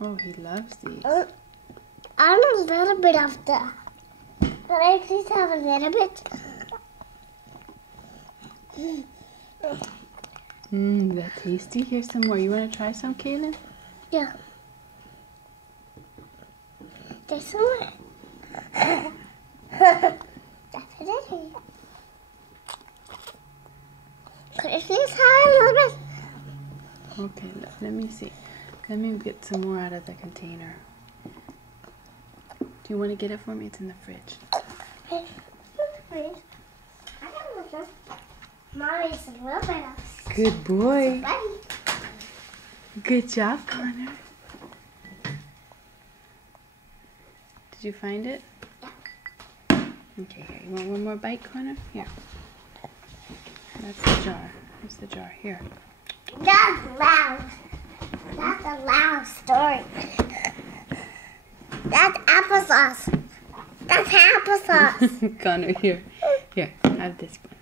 Oh, he loves these. I want a little bit of the. Can I please have a little bit? Is that tasty? Here's some more. You want to try some, Kaylin? Yeah. There's some more. That's it. Could I please have a little bit? Okay, let me see. Let me get some more out of the container. Do you want to get it for me? It's in the fridge. Please. I got one. Mommy's a little bit of. Good boy. Buddy. Good job, Connor. Did you find it? Yeah. Okay, here. You want one more bite, Connor? Here. That's the jar. Here's the jar. Here. That's loud. That's a loud story. That's applesauce. That's applesauce. Connor, here. Here, have this one.